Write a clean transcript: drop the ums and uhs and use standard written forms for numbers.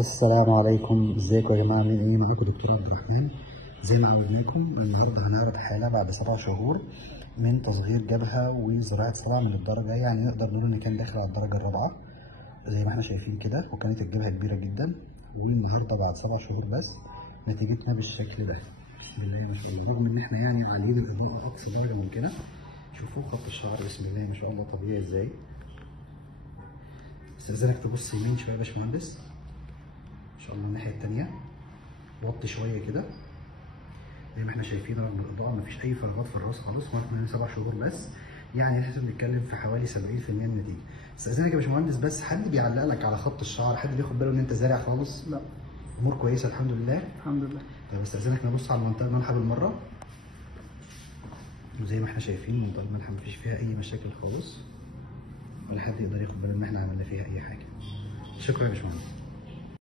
السلام عليكم، ازيكم يا جماعه؟ عاملين ايه؟ معاكم دكتور عبد الرحمن. زي ما عودناكم النهارده هنعرض حاله بعد 7 شهور من تصغير جبهه وزراعه صلع من الدرجه، يعني نقدر نقول ان كان داخل على الدرجه الرابعه زي ما احنا شايفين كده، وكانت الجبهه كبيره جدا. والنهارده بعد 7 شهور بس نتيجتنا بالشكل ده. بسم الله ما شاء الله، رغم ان احنا يعني عاليين الاضاءه اقصى درجه ممكنه. شوفوا خط الشعر بسم الله ما شاء الله طبيعي ازاي. استاذنك تبص يمين شويه يا باشمهندس ان شاء الله. الناحيه الثانيه وطي شويه كده زي ما احنا شايفين، رغم الاضاءه مفيش اي فراغات في الراس خالص، من 7 شهور بس، يعني احنا بنتكلم في حوالي 70% من النتيجه. استاذنك يا باشمهندس، بس حد بيعلق لك على خط الشعر؟ حد بياخد باله ان انت زارع خالص؟ لا، امور كويسه الحمد لله. الحمد لله. طيب استاذنك نبص على المنطقه المالحه بالمره، وزي ما احنا شايفين المنطقه المالحه مفيش فيها اي مشاكل خالص، ولا حد يقدر ياخد باله ان احنا عملنا فيها اي حاجه. شكرا يا باشمهندس.